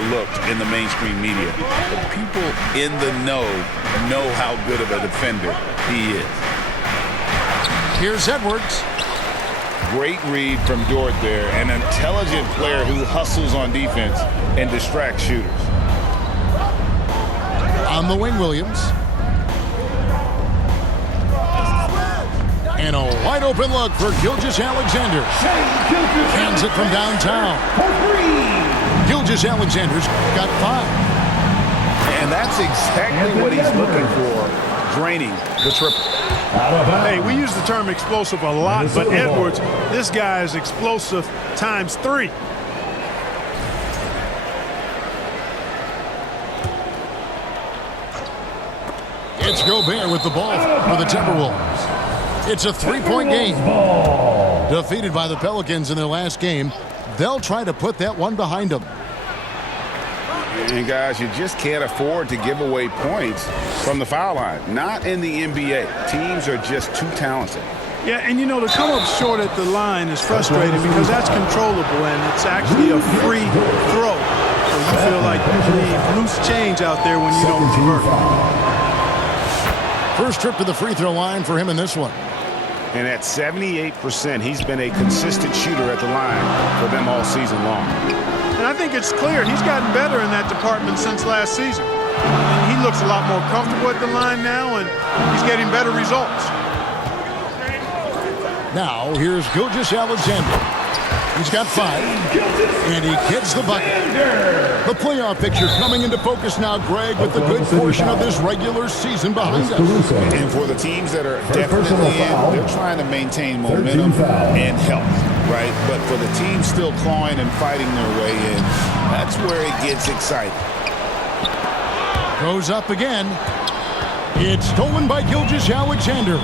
overlooked in the mainstream media. The people in the know how good of a defender he is. Here's Edwards. Great read from Dort there. An intelligent player who hustles on defense and distracts shooters. On the wing, Williams. And a wide open look for Gilgeous-Alexander. Hands it from downtown. Gilgeous-Alexander's got 5. And that's exactly what he's looking for, draining the triple. Hey, we use the term explosive a lot, but Edwards, this guy is explosive times 3. It's Gobert with the ball for the Timberwolves. It's a 3-point game. Defeated by the Pelicans in their last game, they'll try to put that one behind them. And guys, you just can't afford to give away points from the foul line. Not in the NBA. Teams are just too talented. Yeah, and you know, to come up short at the line is frustrating because that's controllable and it's actually a free throw. So you feel like you leave loose change out there when you don't convert. First trip to the free throw line for him in this one. And at 78%, he's been a consistent shooter at the line for them all season long. And I think it's clear he's gotten better in that department since last season. And he looks a lot more comfortable at the line now, and he's getting better results. Now, here's Gilgeous-Alexander. He's got 5, and he gets the bucket. The playoff picture coming into focus now, Greg, with the good portion of this regular season behind us. And for the teams that are definitely in, they're trying to maintain momentum and health, right? But for the teams still clawing and fighting their way in, that's where it gets exciting. Goes up again. It's stolen by Gilgeous-Alexander.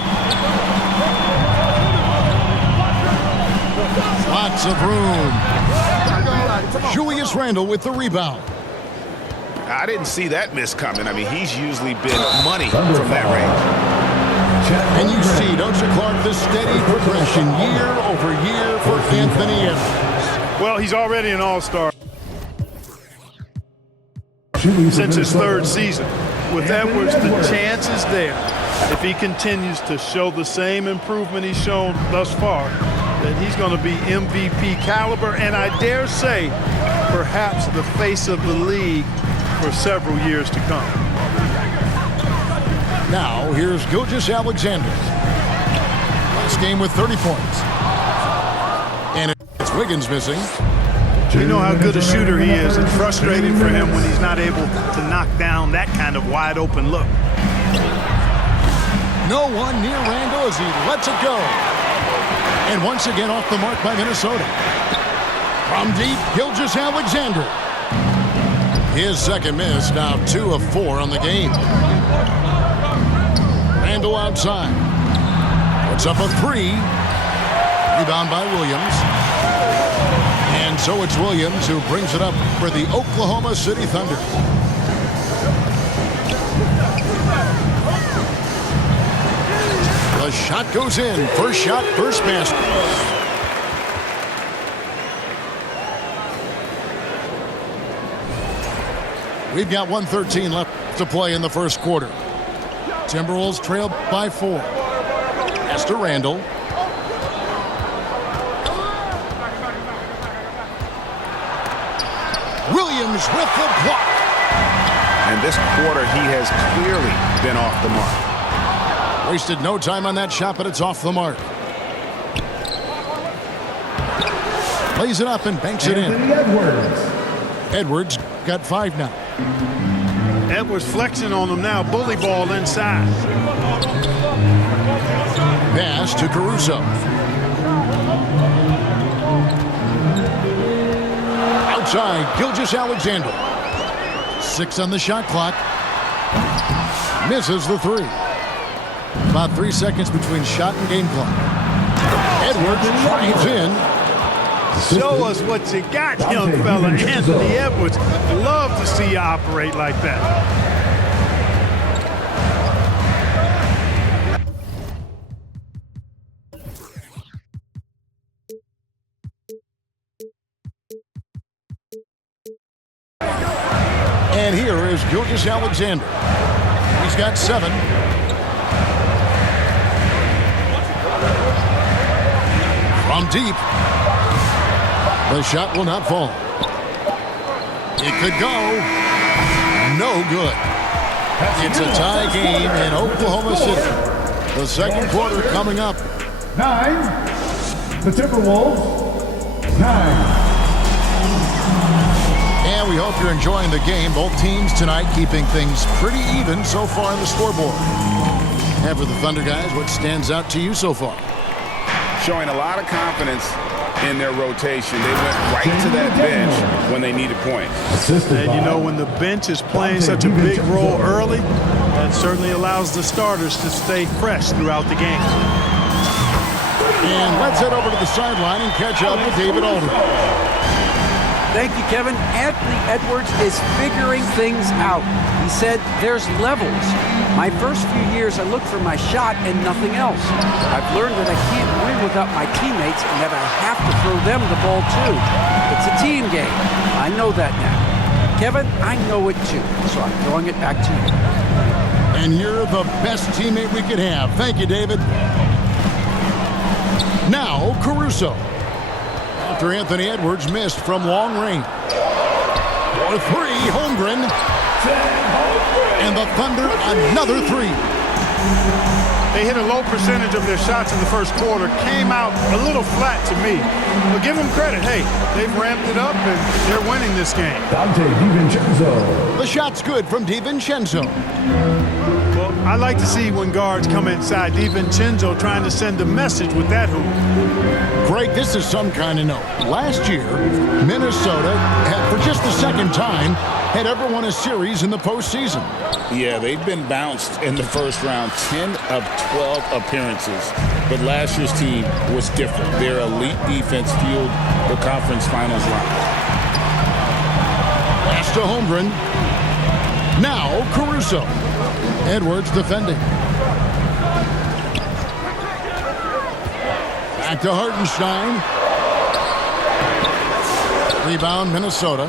Lots of room. Julius Randle with the rebound. I didn't see that miss coming. I mean, he's usually been money from that range. And you see, don't you, Clark, the steady progression year over year for Anthony Edwards. Well, he's already an all-star since his 3rd season. With Edwards, the chance is there, if he continues to show the same improvement he's shown thus far, that he's going to be MVP caliber, and I dare say perhaps the face of the league for several years to come. Now, here's Gilgeous-Alexander. Last game with 30 points. And it's Wiggins missing. You know how good a shooter he is. It's frustrating for him when he's not able to knock down that kind of wide open look. No one near Randle as he lets it go. And once again off the mark by Minnesota. From deep, Gilgeous-Alexander. His second miss, now 2 of 4 on the game. Randle outside. Puts up a 3. Rebound by Williams. And so it's Williams who brings it up for the Oklahoma City Thunder. The shot goes in. First shot, first basket. We've got 1:13 left to play in the first quarter. Timberwolves trail by 4. Pass to Randle. Williams with the block. And this quarter, he has clearly been off the mark. Wasted no time on that shot, but it's off the mark. Lays it up and banks it in. Edwards got 5 now. Edwards flexing on them now. Bully ball inside. Pass to Caruso. Outside, Gilgeous-Alexander. 6 on the shot clock. Misses the 3. About 3 seconds between shot and game clock. Edwards drives in. Show us what you got, young fella. Anthony Edwards. Love to see you operate like that. And here is Gilgeous Alexander. He's got 7. From deep. The shot will not fall. It could go. No good. It's a tie game in Oklahoma City. The second quarter coming up. 9. The Timberwolves. 9. And we hope you're enjoying the game. Both teams tonight keeping things pretty even so far on the scoreboard. And for the Thunder guys, what stands out to you so far? Showing a lot of confidence in their rotation. They went right to that bench when they needed points. And you know, when the bench is playing such a big role early, that certainly allows the starters to stay fresh throughout the game. And let's head over to the sideline and catch up with David Aldridge. Thank you, Kevin. Anthony Edwards is figuring things out. He said there's levels. My first few years, I looked for my shot and nothing else. I've learned that I can't win without my teammates and that I have to throw them the ball too. It's a team game. I know that now. Kevin, I know it too, so I'm throwing it back to you. And you're the best teammate we could have. Thank you, David. Now, Caruso. After Anthony Edwards missed from long range. For 3, Holmgren. And the Thunder, another 3. They hit a low percentage of their shots in the first quarter. Came out a little flat to me. But give them credit. Hey, they've ramped it up and they're winning this game. Dante DiVincenzo. The shot's good from DiVincenzo. Well, I like to see when guards come inside. DiVincenzo trying to send a message with that hoop. Greg, this is some kind of note. Last year, Minnesota had, for just the second time, had ever won a series in the postseason. Yeah, they've been bounced in the first round, 10 of 12 appearances. But last year's team was different. Their elite defense fueled the conference finals run. Pass to Holmgren. Now Caruso. Edwards defending. Back to Hartenstein. Rebound, Minnesota.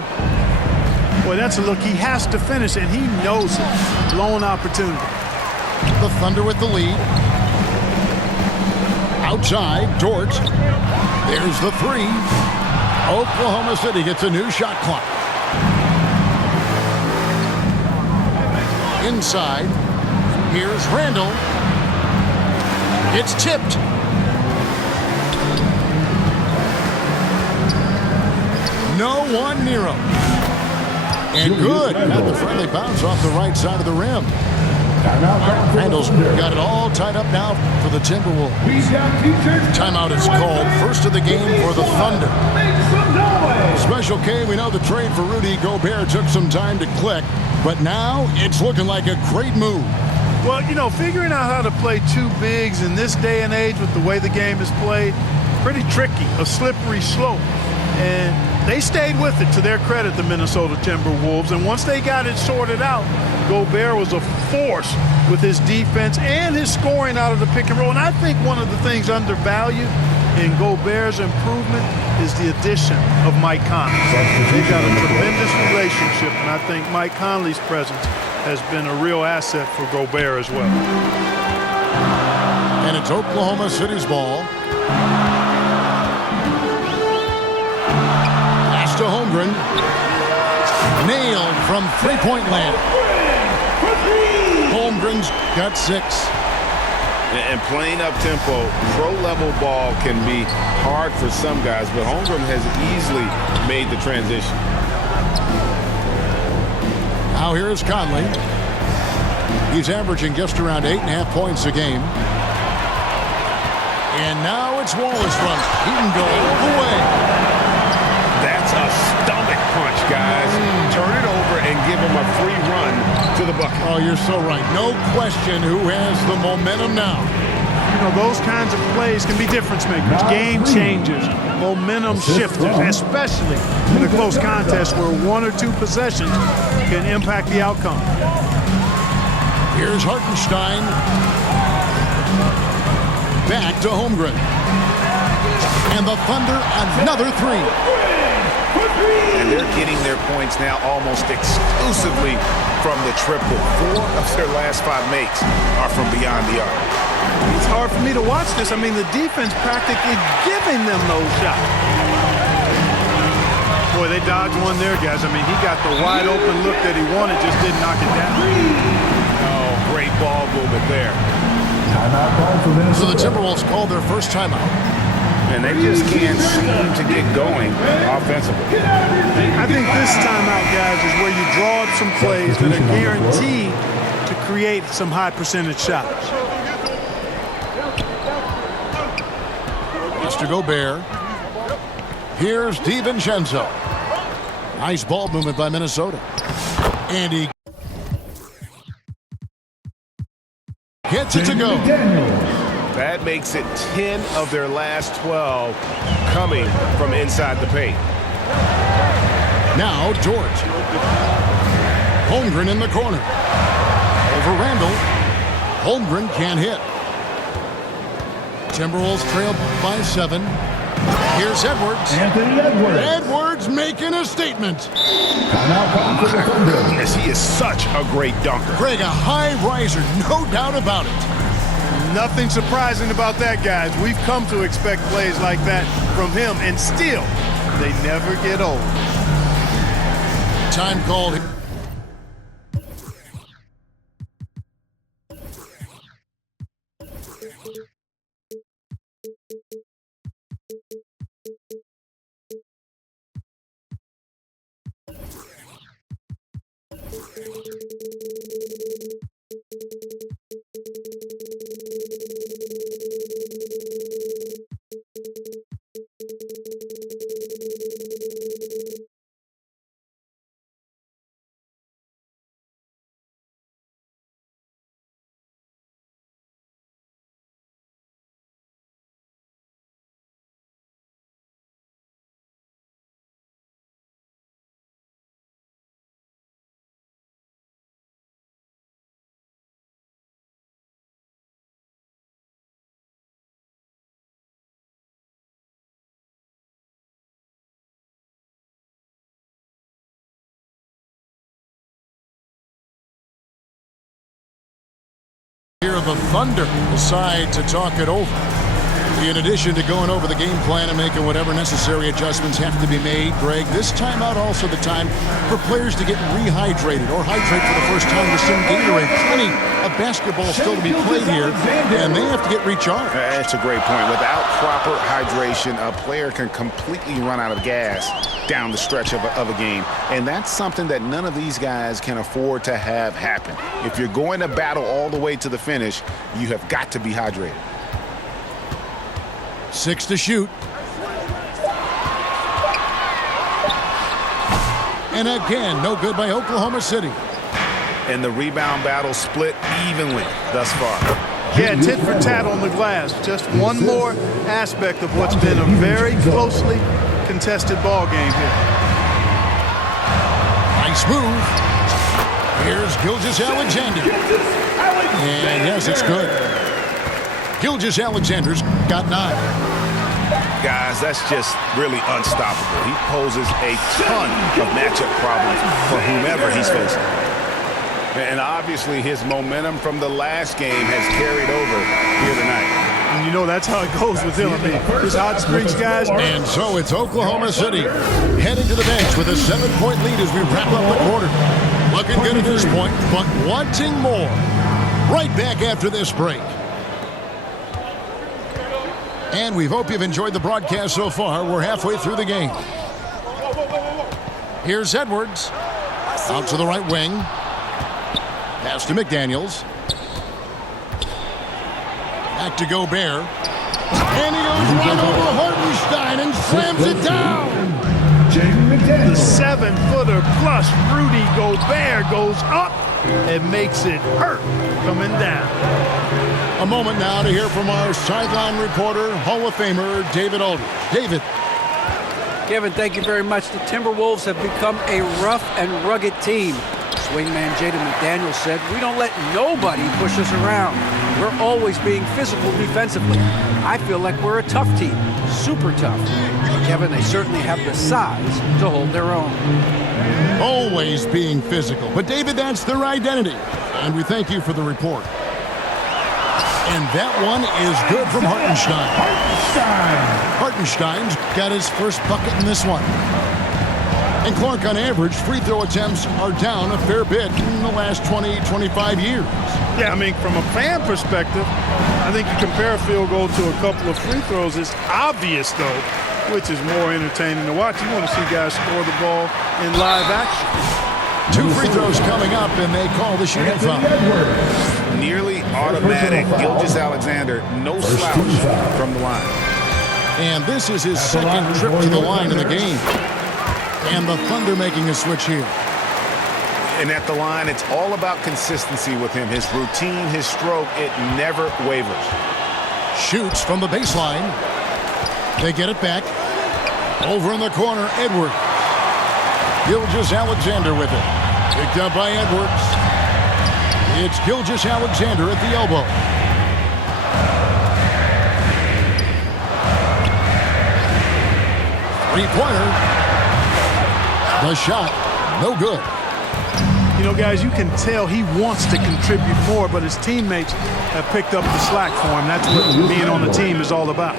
Boy, that's a look. He has to finish, and he knows it. Blown opportunity. The Thunder with the lead. Outside, Dort. There's the 3. Oklahoma City gets a new shot clock. Inside. Here's Randall. It's tipped. No one near him. And good. Got the friendly bounce off the right side of the rim. Randall's got it all tied up now for the Timberwolves. Timeout is called. First of the game for the Thunder. Special K, we know the trade for Rudy Gobert took some time to click, but now it's looking like a great move. Well, you know, figuring out how to play 2 bigs in this day and age with the way the game is played, pretty tricky, a slippery slope. And they stayed with it, to their credit, the Minnesota Timberwolves. And once they got it sorted out, Gobert was a force with his defense and his scoring out of the pick and roll. And I think one of the things undervalued in Gobert's improvement is the addition of Mike Conley. They've got a tremendous relationship, and I think Mike Conley's presence has been a real asset for Gobert as well. And it's Oklahoma City's ball. To Holmgren. Nailed from three-point land. Holmgren's got 6. And playing up tempo, pro-level ball can be hard for some guys, but Holmgren has easily made the transition. Now here's Conley. He's averaging just around 8.5 points a game. And now it's Wallace front. He can go all the way. That's a stomach punch, guys. Turn it over and give him a free run to the bucket. Oh, you're so right. No question who has the momentum now. You know, those kinds of plays can be difference makers, game changers, momentum shifters, especially in a close contest where 1 or 2 possessions can impact the outcome. Here's Hartenstein. Back to Holmgren. And the Thunder, another 3. And they're getting their points now almost exclusively from the triple. 4 of their last 5 makes are from beyond the arc. It's hard for me to watch this. I mean, the defense practically giving them those shots. Boy, they dodged one there, guys. I mean, he got the wide open look that he wanted, just didn't knock it down. Oh, great ball movement there. Timeout call for Minnesota. So the Timberwolves called their first timeout. And they just can't seem to get going offensively. I think this timeout, guys, is where you draw up some plays that are guaranteed to create some high percentage shots. Mr. Gobert. Here's DiVincenzo. Nice ball movement by Minnesota. And he gets it to go. That makes it 10 of their last 12 coming from inside the paint. Now George. Holmgren in the corner. Over Randall. Holmgren can't hit. Timberwolves trail by 7. Here's Edwards. Anthony Edwards. Edwards making a statement. Timeout call for the Thunder. Goodness, he is such a great dunker. Greg, a high riser, no doubt about it. Nothing surprising about that, guys. We've come to expect plays like that from him, and still, they never get old. Time called. Here the Thunder decide to talk it over. In addition to going over the game plan and making whatever necessary adjustments have to be made, Greg, this timeout also the time for players to get rehydrated or hydrate for the first time with some Gatorade. Plenty of basketball still to be played here, and they have to get recharged. That's a great point. Without proper hydration, a player can completely run out of gas down the stretch of a game. And that's something that none of these guys can afford to have happen. If you're going to battle all the way to the finish, you have got to be hydrated. 6 to shoot. And again, no good by Oklahoma City. And the rebound battle split evenly thus far. Yeah, tit for tat on the glass. Just one more aspect of what's been a very closely contested ball game here. Nice move. Here's Gilgeous-Alexander. And yes, it's good. Gilgeous-Alexander's got 9. Guys, that's just really unstoppable. He poses a ton of matchup problems for whomever he's facing. And obviously his momentum from the last game has carried over here tonight. And you know that's how it goes with him. I mean, his hot streaks, guys. And so it's Oklahoma City heading to the bench with a 7-point lead as we wrap up the quarter. Looking good at this point, but wanting more. Right back after this break. And we hope you've enjoyed the broadcast so far. We're halfway through the game. Here's Edwards. Out to the right wing. Pass to McDaniels. Back to Gobert. And he goes right over Hartenstein and slams it down. The 7-footer plus Rudy Gobert goes up and makes it hurt coming down. A moment now to hear from our sideline reporter, Hall of Famer David Aldridge. David. Kevin, thank you very much. The Timberwolves have become a rough and rugged team. Swingman Jaden McDaniels said, "We don't let nobody push us around. We're always being physical defensively. I feel like we're a tough team, super tough." Kevin. They certainly have the size to hold their own. Always being physical. But, David, that's their identity. And we thank you for the report. And that one is good from Hartenstein. Hartenstein's got his first bucket in this one. And Clark, on average, free throw attempts are down a fair bit in the last 20, 25 years. Yeah, I mean, from a fan perspective, I think you compare a field goal to a couple of free throws. It's obvious, though, which is more entertaining to watch. You want to see guys score the ball in live action. 2 free throws coming up, and they call the shooting foul. Nearly automatic. Gilgeous-Alexander, no slouch from the line. And this is his second trip to the line in the game. And the Thunder making a switch here. And at the line, it's all about consistency with him. His routine, his stroke, it never wavers. Shoots from the baseline. They get it back. Over in the corner, Edwards. Gilgeous-Alexander with it. Picked up by Edwards. It's Gilgeous-Alexander at the elbow. Three-pointer. The shot, no good. You know, guys, you can tell he wants to contribute more, but his teammates have picked up the slack for him. That's what being on the team is all about.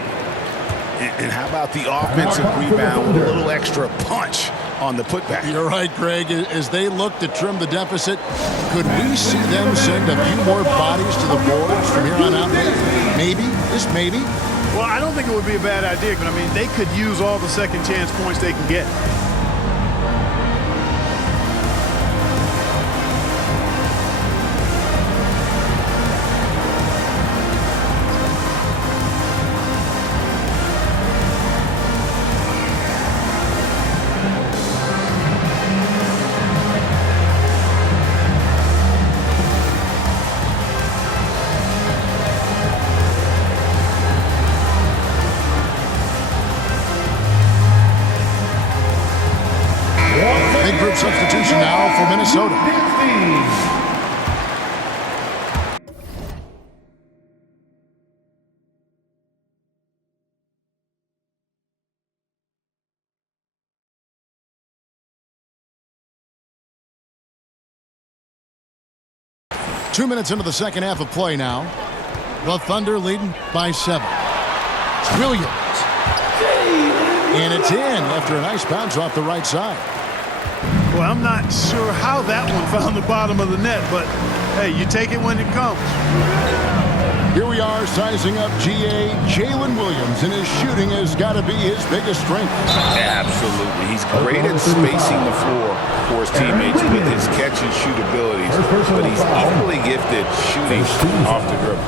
And how about the offensive rebound with a little extra punch on the putback? You're right, Greg. As they look to trim the deficit, could we see them send a few more bodies to the boards from here on out? Maybe, just maybe. Well, I don't think it would be a bad idea, but I mean, they could use all the second chance points they can get. Substitution now for Minnesota. 2 minutes into the second half of play now. The Thunder leading by 7. Williams. And it's in after a nice bounce off the right side. Well, I'm not sure how that one found the bottom of the net, but hey, you take it when it comes. Here we are sizing up GA Jalen Williams, and his shooting has got to be his biggest strength. Absolutely. He's great at spacing the floor for his teammates with his catch and shoot abilities, but he's equally gifted shooting off the dribble.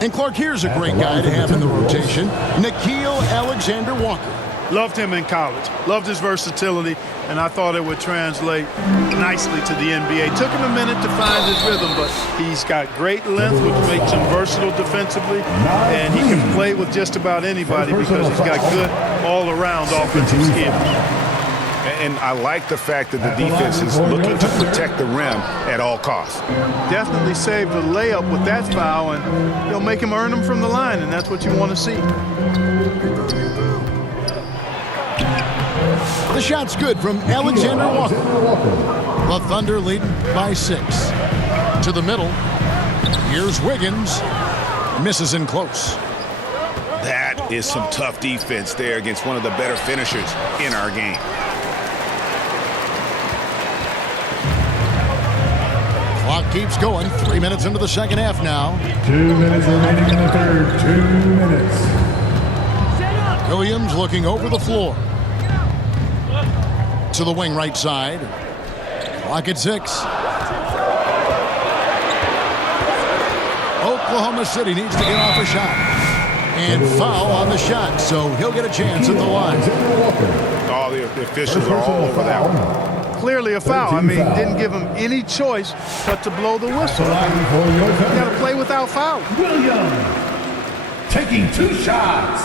And Clark, here's a great guy to have in the rotation, Nickeil Alexander-Walker. Loved him in college. Loved his versatility, and I thought it would translate nicely to the NBA. Took him a minute to find his rhythm, but he's got great length, which makes him versatile defensively, and he can play with just about anybody because he's got good all-around offensive skill. And I like the fact that the defense is looking to protect the rim at all costs. Definitely saved the layup with that foul, and he'll make him earn them from the line, and that's what you want to see. The shot's good from Alexander Walker. The Thunder leading by 6. To the middle. Here's Wiggins. Misses in close. That is some tough defense there against one of the better finishers in our game. Clock keeps going. 3 minutes into the second half now. 2 minutes remaining in the third. 2 minutes. Williams looking over the floor. To the wing right side. Clock at 6. Oklahoma City needs to get off a shot. And foul on the shot, so he'll get a chance at the line. All the officials are all over that one. Clearly a foul. I mean, didn't give him any choice but to blow the whistle. You got to play without foul. Williams taking 2 shots.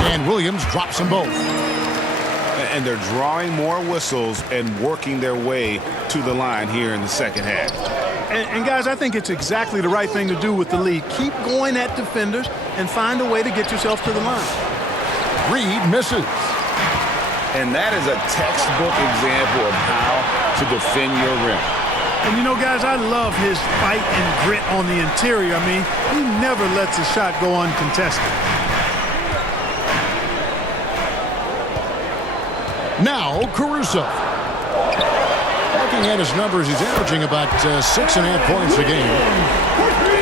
And Williams drops them both. and they're drawing more whistles and working their way to the line here in the second half. And guys, I think it's exactly the right thing to do with the lead. Keep going at defenders and find a way to get yourself to the line. Reed misses. And that is a textbook example of how to defend your rim. And you know, guys, I love his fight and grit on the interior. I mean, he never lets a shot go uncontested. Now Caruso. Looking at his numbers, he's averaging about 6.5 points a game.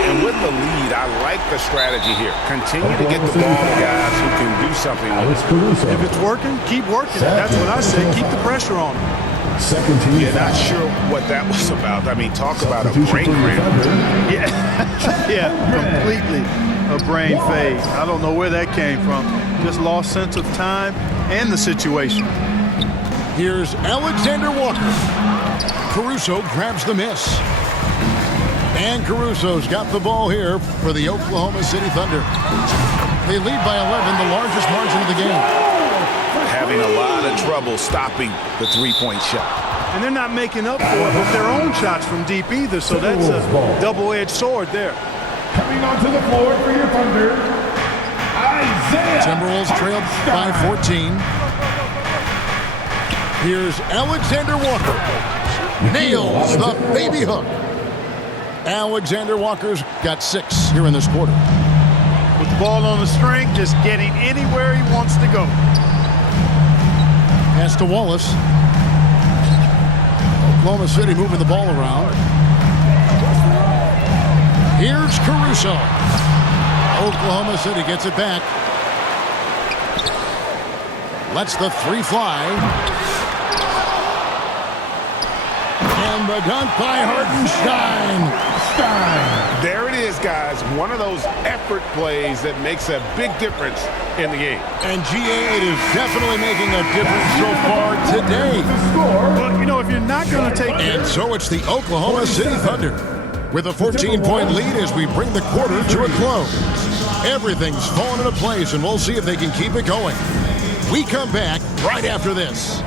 And with the lead, I like the strategy here. Continue to get the ball to guys who can do something with it. If it's working, keep working. That's what I say. Keep the pressure on him. Second team. Yeah, not sure what that was about. I mean, talk about a brain cramp. Yeah, yeah, completely a brain phase. I don't know where that came from. Just lost sense of time and the situation. Here's Alexander Walker. Caruso grabs the miss. And Caruso's got the ball here for the Oklahoma City Thunder. They lead by 11, the largest margin of the game. Having a lot of trouble stopping the three-point shot. And they're not making up for it with their own shots from deep either, so that's a double-edged sword there. Coming onto the floor for your Thunder, Isaiah. Timberwolves trail by 14. Here's Alexander Walker. Nails the baby hook. Alexander Walker's got 6 here in this quarter. With the ball on the string, just getting anywhere he wants to go. Pass to Wallace. Oklahoma City moving the ball around. Here's Caruso. Oklahoma City gets it back. Lets the 3 fly. And the dunk by Hartenstein. There it is, guys. One of those effort plays that makes a big difference in the game. And GA, it is definitely making a difference so far today. Well, you know, if you're not going to take... And so it's the Oklahoma City Thunder with a 14-point lead as we bring the quarter to a close. Everything's falling into place, and we'll see if they can keep it going. We come back right after this.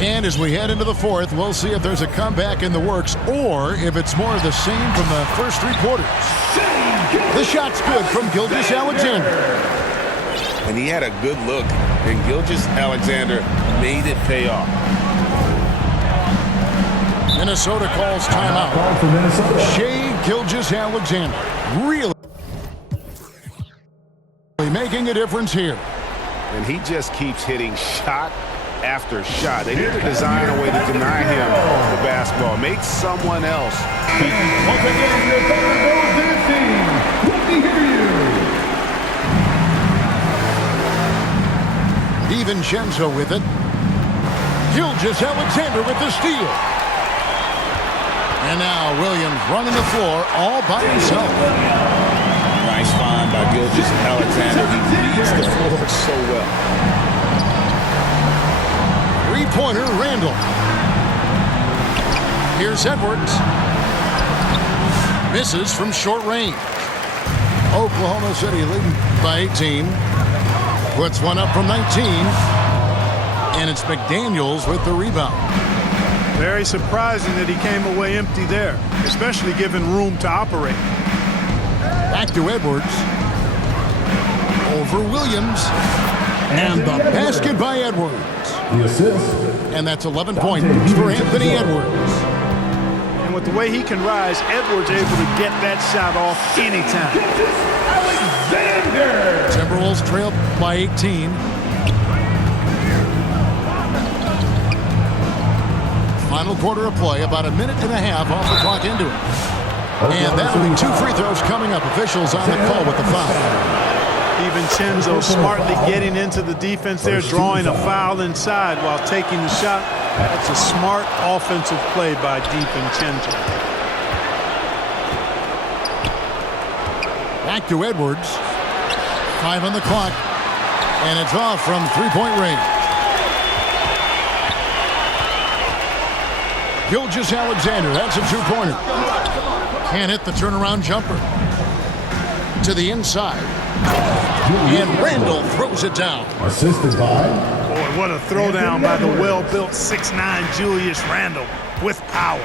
And as we head into the fourth, we'll see if there's a comeback in the works or if it's more of the same from the first 3 quarters. The shot's good from Gilgeous-Alexander. And he had a good look, and Gilgeous-Alexander made it pay off. Minnesota calls timeout. Call for Minnesota. Shai Gilgeous-Alexander really making a difference here. And he just keeps hitting shot after shot. They need to design a way to deny him the basketball. Make someone else beat him. Once again, your Thunder goes this team. Let me hear you. DiVincenzo with it. Gilgeous-Alexander with the steal. And now Williams running the floor all by himself. Nice find by Gilgeous-Alexander. He reads the floor so well. Three-pointer, Randall. Here's Edwards. Misses from short range. Oklahoma City leading by 18. Puts one up from 19. And it's McDaniels with the rebound. Very surprising that he came away empty there, especially given room to operate. Back to Edwards. Over Williams. And the basket by Edwards. The assist. And that's 11 points for Anthony Edwards. And with the way he can rise, Edwards able to get that shot off anytime. Alexander. Timberwolves trail by 18. Final quarter of play, about a minute and a half off the clock into it. And that'll be 2 free throws coming up. Officials on the call with the foul. DiVincenzo smartly getting into the defense there, drawing a foul inside while taking the shot. That's a smart offensive play by DiVincenzo. Back to Edwards. 5 on the clock. And it's off from 3-point range. Gilgeous-Alexander, that's a 2-pointer. Can't hit the turnaround jumper. To the inside. And Randall throws it down. Assisted by Boy, what a throwdown by the well-built 6'9" Julius Randle with power.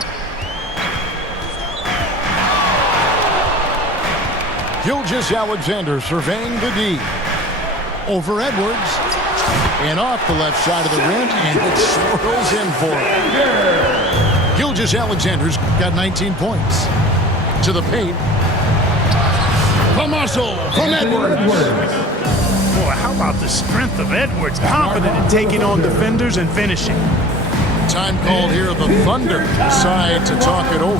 Gilgeous-Alexander surveying the D. Over Edwards. And off the left side of the rim, and it swirls in for him. Gilgeous-Alexander's got 19 points. To the paint. The muscle from Edwards. Boy, how about the strength of Edwards? Confident in taking on defenders and finishing. Time called here. The Thunder decide to talk it over.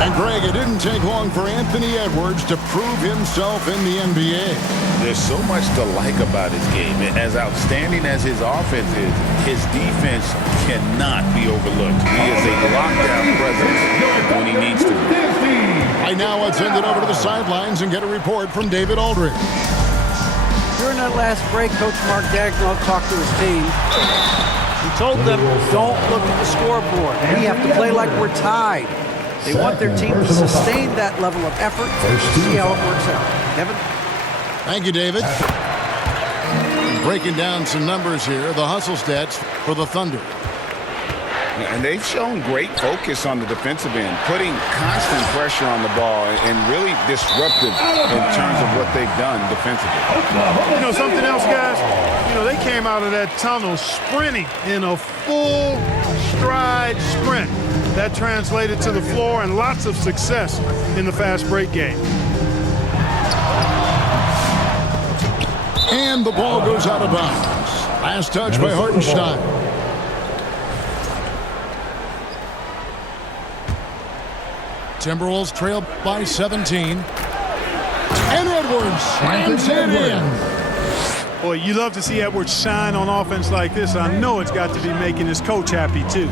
And Greg, it didn't take long for Anthony Edwards to prove himself in the NBA. There's so much to like about his game. As outstanding as his offense is, his defense cannot be overlooked. He is a lockdown presence when he needs to. Right now, let's send it over to the sidelines and get a report from David Aldridge. During that last break, Coach Mark Dagnall talked to his team. He told them, don't look at the scoreboard. We have to play like we're tied. They want their team to sustain that level of effort and see how it works out. Kevin? Thank you, David. Breaking down some numbers here, the hustle stats for the Thunder. And they've shown great focus on the defensive end, putting constant pressure on the ball and really disruptive in terms of what they've done defensively. You know something else, guys? You know, they came out of that tunnel sprinting in a full stride sprint. That translated to the floor and lots of success in the fast break game. And the ball goes out of bounds. Last touch by Hartenstein. Timberwolves trail by 17. And Edwards slams it in. Boy, you love to see Edwards shine on offense like this. I know it's got to be making his coach happy, too.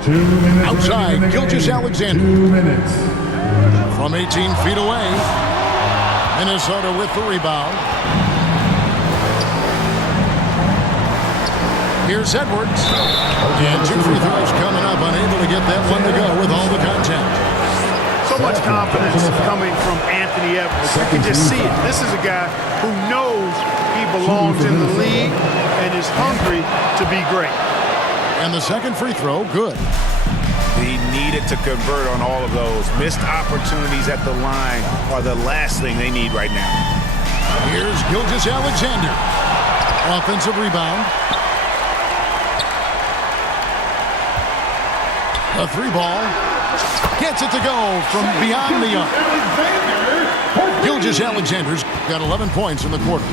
2 minutes. Outside, Gilgeous-Alexander. 2 minutes. From 18 feet away. Minnesota with the rebound. Here's Edwards. And 2 free throws coming up, unable to get that one to go with all the contact. So much confidence coming from Anthony Edwards. You can just see it. This is a guy who knows he belongs in the league and is hungry to be great. And the second free throw, good. He needed to convert on all of those. Missed opportunities at the line are the last thing they need right now. Here's Gilgeous-Alexander. Offensive rebound. A 3-ball. Gets it to go from beyond the arc. Gilgeous-Alexander's got 11 points in the quarter.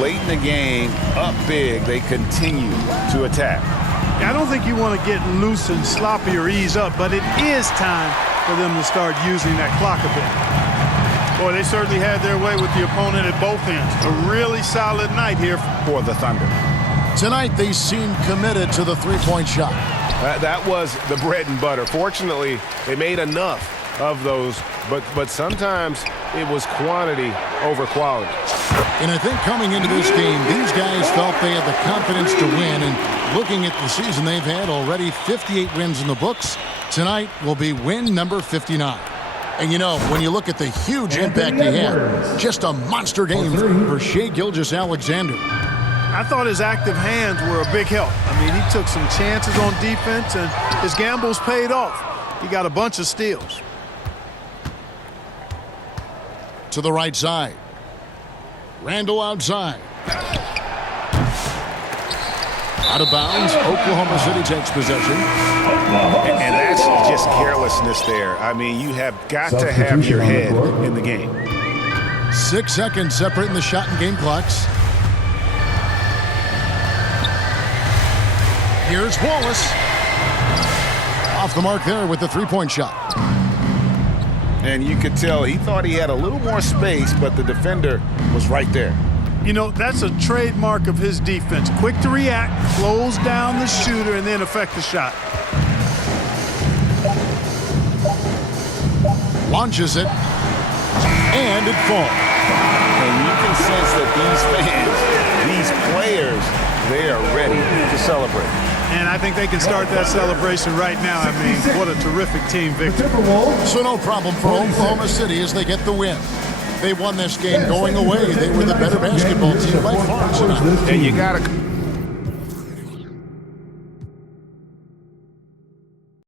Late in the game, up big, they continue to attack. I don't think you want to get loose and sloppy or ease up, but it is time for them to start using that clock a bit. Boy, they certainly had their way with the opponent at both ends. A really solid night here for the Thunder. Tonight, they seem committed to the three-point shot. That was the bread and butter. Fortunately, they made enough of those, but sometimes it was quantity over quality. And I think coming into this game, these guys felt they had the confidence to win. And looking at the season they've had, already 58 wins in the books. Tonight will be win number 59. And, you know, when you look at the huge impact he had, just a monster game for Shai Gilgeous-Alexander. I thought his active hands were a big help. I mean, he took some chances on defense, and his gambles paid off. He got a bunch of steals. To the right side. Randall outside. Out of bounds. Oklahoma City takes possession. And that's just carelessness there. I mean, you have got to have your head in the game. 6 seconds separating the shot and game clocks. Here's Wallace. Off the mark there with the three-point shot. And you could tell he thought he had a little more space, but the defender was right there. You know, that's a trademark of his defense. Quick to react, close down the shooter, and then affect the shot. Launches it. And it falls. And you can sense that these fans, these players, they are ready to celebrate. And I think they can start that celebration right now. I mean, what a terrific team victory. So no problem for Oklahoma City as they get the win. They won this game going away. They were the better basketball team by far tonight. And you got to